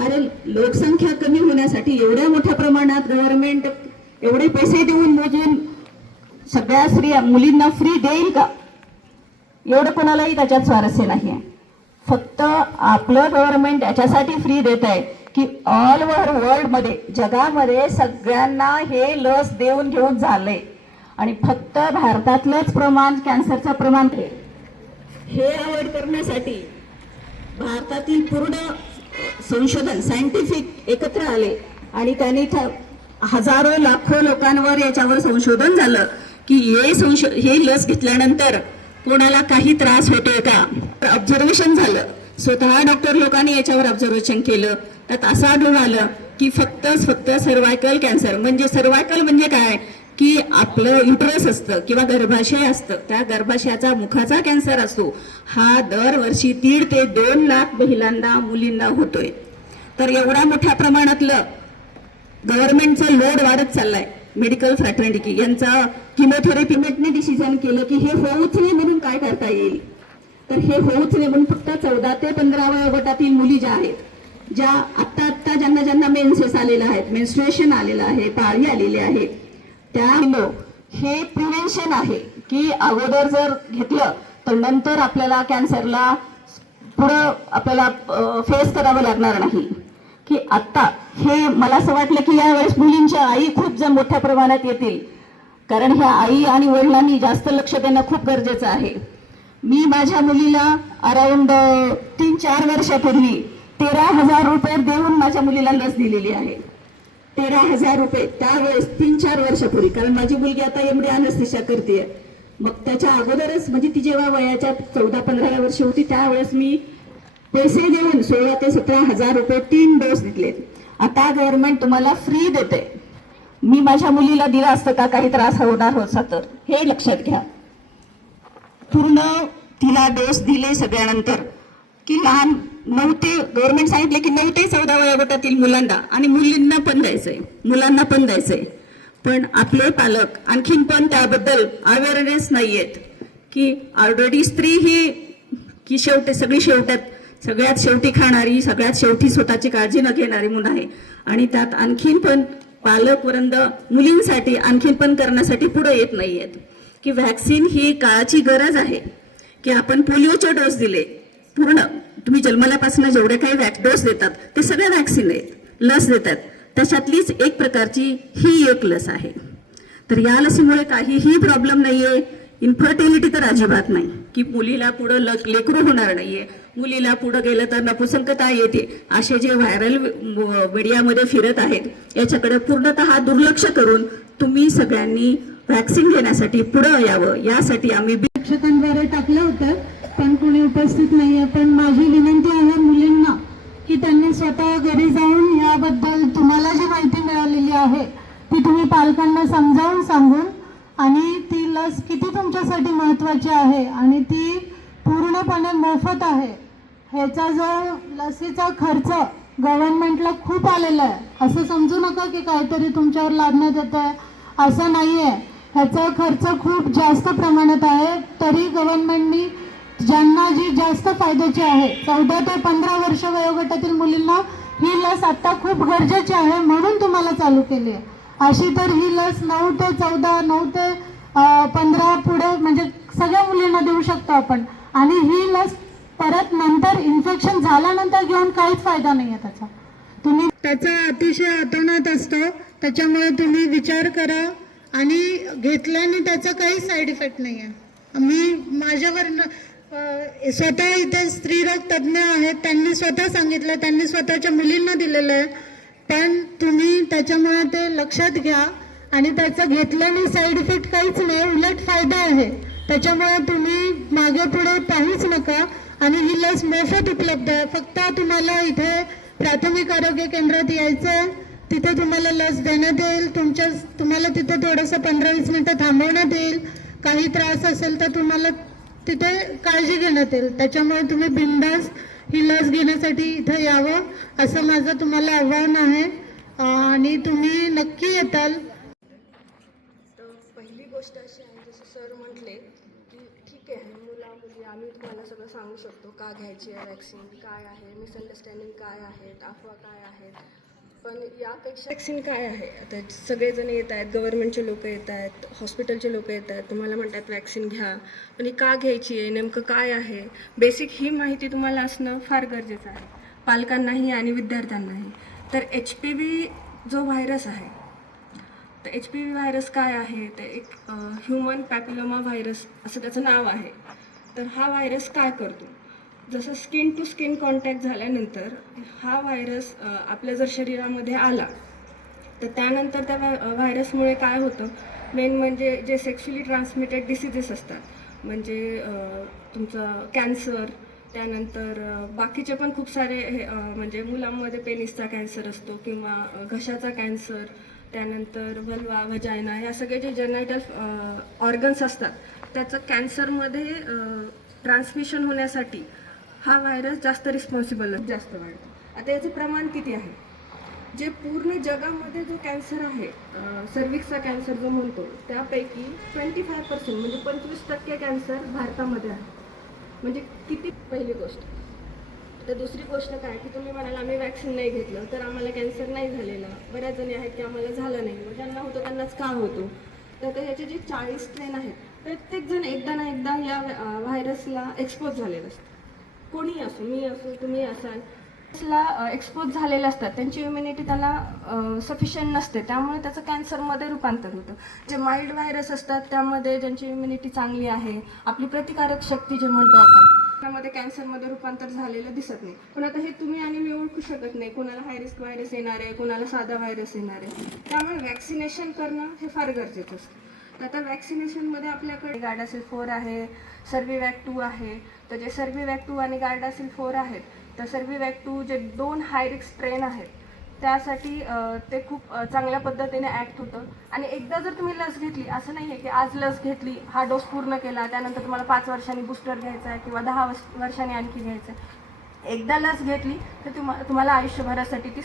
अरे लोकसंख्या कमी होण्यासाठी एवढ्या मोठ्या प्रमाणात गव्हर्नमेंट एवढे पैसे देऊन मोजून सगळ्या स्त्रिया मुलींना फ्री देईल का? एवढं कोणालाही त्याच्यात स्वारस्य नाही आहे. फक्त आपलं गव्हर्नमेंट याच्यासाठी फ्री देत आहे की ऑल ओव्हर वर्ल्डमध्ये जगामध्ये सगळ्यांना हे लस देऊन घेऊन झालंय आणि फक्त भारतातलंच प्रमाण कॅन्सरचं प्रमाण हे अवॉइड करण्यासाठी भारतातील पूर्ण संशोधन सायंटिफिक एकत्र आले आणि त्यांनी हजारो लाखो लोकांवर याच्यावर संशोधन झालं की हे लस घेतल्यानंतर कोणाला काही त्रास होतोय का? ऑब्झर्वेशन झालं, स्वतः डॉक्टर लोकांनी याच्यावर ऑब्झर्वेशन केलं. त्यात असं आढळून आलं की फक्त सर्वायकल कॅन्सर म्हणजे सर्वायकल म्हणजे काय की आपलं युटरस असतं किंवा गर्भाशय असतं, त्या गर्भाशयाचा मुखाचा कॅन्सर असतो. हा दरवर्षी 1.5 ते 2 लाख महिलांना मुलींना होतोय. तर एवढ्या मोठ्या प्रमाणातलं गव्हर्नमेंटचा लोड वाढत चाललाय. मेडिकल फ्रॅटर्निटी यांचा किमोथेरपीमेंटने डिसिजन केलं की हे होऊच नये म्हणून काय करता येईल. तर हे होऊच नये म्हणून फक्त 14 ते 15 वयोगटातील मुली ज्या आहेत, ज्या आत्ता ज्यांना मेन्सेस आलेला आहे, मेन्स्ट्रुएशन आलेलं आहे, पाळी आलेली आहे, त्या हे प्रिव्हेन्शन आहे की अगोदर जर घेतलं तर नंतर आपल्याला कॅन्सरला पुढं आपल्याला फेस करावं लागणार नाही. की आत्ता हे मला असं वाटलं की यावेळेस मुलींच्या आई खूप मोठ्या प्रमाणात येतील, कारण ह्या आई आणि वडिलांनी जास्त लक्ष देणं खूप गरजेचं आहे. मी माझ्या मुलीला अराउंड 3-4 वर्षापूर्वी 13,000 रुपये देऊन माझ्या मुलीला लस दिलेली आहे. 13,000 रुपये त्यावेळेस 3-4 वर्षापूर्वी, कारण माझी मुलगी आता एमडी अनेस्थेशिया करते. मग त्याच्या अगोदरच म्हणजे ती जेव्हा वयाच्या 14-15 वर्ष होती त्यावेळेस मी पैसे देऊन 16,000 ते 17,000 रुपये 3 डोस दिलेत. आता गव्हर्नमेंट तुम्हाला फ्री देते. मी माझ्या मुलीला दिला असतं का काही त्रास होणार होता तर हे लक्षात घ्या. पूर्ण तिला डोस दिले सगळ्यानंतर की लहान 9 ते गव्हर्नमेंट सांगितले की 9 ते 14 वयोगटातील मुलांना आणि मुलींना पण द्यायचंय, मुलांना पण द्यायचंय. पण आपले पालक आणखीन पण त्याबद्दल अवेअरनेस नाहीयेत की ऑलरेडी स्त्री ही की सगळ्यात शेवटी खाणारी, सगळ्यात शेवटी स्वतःची काळजी न घेणारी म्हणून आहे. आणि त्यात आणखीन पण पालक वृंद मुलींसाठी आणखीन पण करण्यासाठी पुढे येत नाहीयेत की व्हॅक्सिन ही काळाची गरज आहे. की आपण पोलिओचे डोस दिले, पूर्ण तुम्ही जन्मल्यापासून जेवढे काही डोस देतात ते सगळे व्हॅक्सिन आहेत, लस देतात, त्याच्यातलीच एक प्रकारची ही एक लस आहे. तर या लसीमुळे काहीही प्रॉब्लेम नाहीये. इन्फर्टिलिटी तर अजिबात नाही की मुलीला पुढं लेकरू होणार नाहीये, मुलीला पुढं गेलं तर नपुसंकता येते, असे जे व्हायरल मीडियामध्ये फिरत आहेत याच्याकडे पूर्णतः दुर्लक्ष करून तुम्ही सगळ्यांनी व्हॅक्सिन घेण्यासाठी पुढं यावं. यासाठी आम्ही शिक्षकांद्वारे टाकलं होतं पण कोणी उपस्थित नाहीये. पण माझी विनंती आहे मुलींना की त्यांनी स्वतः घरी जाऊन याबद्दल तुम्हाला जी माहिती मिळालेली आहे ती तुम्ही पालकांना समजावून सांगून आणि ती लस किती तुमच्यासाठी महत्त्वाची आहे आणि ती पूर्णपणे मोफत आहे. ह्याचा जो लसीचा खर्च गव्हर्नमेंटला खूप आलेला आहे, असं समजू नका की काहीतरी तुमच्यावर लादण्यात येत आहे, असं नाही आहे. ह्याचा खर्च खूप जास्त प्रमाणात आहे. तरी गव्हर्नमेंटनी ज्यांना जी जास्त फायद्याची आहे 14 ते 15 वर्ष वयोगटातील मुलींना ही लस आता खूप गरजेची आहे म्हणून तुम्हाला चालू केली आहे. अशी तर ही लस 9 ते 14, 9 ते 15 पुढे म्हणजे सगळ्या मुलींना देऊ शकतो आपण. आणि ही लस परत नंतर इन्फेक्शन झाल्यानंतर घेऊन काहीच फायदा नाही आहे त्याचा. तुम्ही त्याचा अतिशय अतोनात असतो, त्याच्यामुळे तुम्ही विचार करा आणि घेतल्याने त्याचा काही साईड इफेक्ट नाही आहे. मी माझ्यावर स्वतः इथे स्त्रीरोग तज्ज्ञ आहेत, त्यांनी स्वतः सांगितलं, त्यांनी स्वतःच्या मुलींना दिलेलं आहे. पण तुम्ही त्याच्यामुळे ते लक्षात घ्या आणि त्याचं घेतल्याने साईड इफेक्ट काहीच नाही, उलट फायदा आहे. त्याच्यामुळे तुम्ही मागे पुढे पाहूच नका. आणि ही लस मोफत उपलब्ध आहे. फक्त तुम्हाला इथे प्राथमिक आरोग्य केंद्रात यायचं, तिथे तुम्हाला लस देण्यात येईल. तुम्हाला तिथे थोडंसं 15-20 मिनिटं थांबवण्यात येईल. काही त्रास असेल तर तुम्हाला तिथे काळजी घेण्यात येईल. त्याच्यामुळे तुम्ही बिनधास्त ही लस घेण्यासाठी इथं यावं असं माझं तुम्हाला आव्हान आहे आणि तुम्ही नक्की येताल. तर पहिली गोष्ट अशी आहे, जसं सर म्हटले की ठीक आहे मुला मुली आम्ही तुम्हाला सगळं सांगू शकतो का घ्यायची आहे वॅक्सिन, काय आहे मिसअंडरस्टँडिंग, काय आहेत अफवा, काय आहेत. पण यापेक्षा वॅक्सिन काय आहे, आता सगळेजण येत आहेत, गव्हर्नमेंटचे लोक येत आहेत, हॉस्पिटलचे लोक येत आहेत, तुम्हाला म्हणतात वॅक्सिन घ्या, पण ही का घ्यायची आहे, नेमकं काय आहे, बेसिक ही माहिती तुम्हाला असणं फार गरजेचं आहे, पालकांनाही आणि विद्यार्थ्यांनाही. तर HPV जो व्हायरस आहे, तर HPV व्हायरस काय आहे, ते एक ह्युमन पॅपिलोमा व्हायरस असं त्याचं नाव आहे. तर हा व्हायरस काय करतो, जसं स्किन टू स्किन कॉन्टॅक्ट झाल्यानंतर हा व्हायरस आपल्या जर शरीरामध्ये आला तर त्यानंतर त्या व्हायरसमुळे काय होतं, मेन म्हणजे जे सेक्शुअली ट्रान्समिटेड डिसिजेस असतात, म्हणजे तुमचं कॅन्सर, त्यानंतर बाकीचे पण खूप सारे म्हणजे मुलांमध्ये पेनिसचा कॅन्सर असतो किंवा घशाचा कॅन्सर, त्यानंतर व्हल्वा, व्हजायना, ह्या सगळे जे जेनायटल ऑर्गन्स असतात त्याचं कॅन्सरमध्ये ट्रान्समिशन होण्यासाठी हा व्हायरस जास्त रिस्पॉन्सिबल जास्त वाढतो. आता याचं प्रमाण किती आहे, जे पूर्ण जगामध्ये जो कॅन्सर आहे, सर्विक्सचा कॅन्सर जो म्हणतो, त्यापैकी 25% म्हणजे 25% कॅन्सर भारतामध्ये आहे. म्हणजे किती, पहिली गोष्ट. तर दुसरी गोष्ट काय की तुम्ही म्हणाल आम्ही वॅक्सिन नाही घेतलं तर आम्हाला कॅन्सर नाही झालेला. बऱ्याच जणी आहेत की आम्हाला झालं नाही, मग ज्यांना होतं त्यांनाच का होतो. तर ह्याचे जे 40 स्ट्रेन आहेत, प्रत्येकजण एकदा ना एकदा या व्हायरसला एक्सपोज झालेलं असतं. कोणी असो, मी असो, तुम्ही असाल, ला एक्सपोज झालेले असतात, त्यांची इम्युनिटी त्याला सफिशियंट नसते, त्यामुळे त्याचं कॅन्सरमध्ये रूपांतर होतं. जे माइल्ड व्हायरस असतात त्यामध्ये ज्यांची इम्युनिटी चांगली आहे, आपली प्रतिकारक शक्ती जे म्हणतो आपण, त्यामध्ये कॅन्सरमध्ये रूपांतर झालेलं दिसत नाही. पण आता हे तुम्ही आणि मी ओळखू शकत नाही, कोणाला हाय रिस्क व्हायरस येणार आहे, कोणाला साधा व्हायरस येणार आहे. त्यामुळे वॅक्सिनेशन करणं हे फार गरजेचं असतं. तर आता वॅक्सिनेशनमध्ये आपल्याकडे गार्डासिल 4 आहे, सर्विवॅक 2 आहे. तर जे सर्विवॅक 2 आणि गार्डासिल 4 आहेत, तर सर्विवॅक 2 जे 2 हाय रिस्क स्ट्रेन आहेत त्यासाठी ते खूप चांगल्या पद्धतीने ॲक्ट होतं. आणि एकदा जर तुम्ही लस घेतली, असं नाही आहे की आज लस घेतली, हा डोस पूर्ण केला, त्यानंतर तुम्हाला 5 वर्षांनी बूस्टर घ्यायचा आहे किंवा 10 वर्षांनी आणखी घ्यायचं आहे. एकदा लस घेतली तर तुम्हाला आयुष्यभरासाठी ती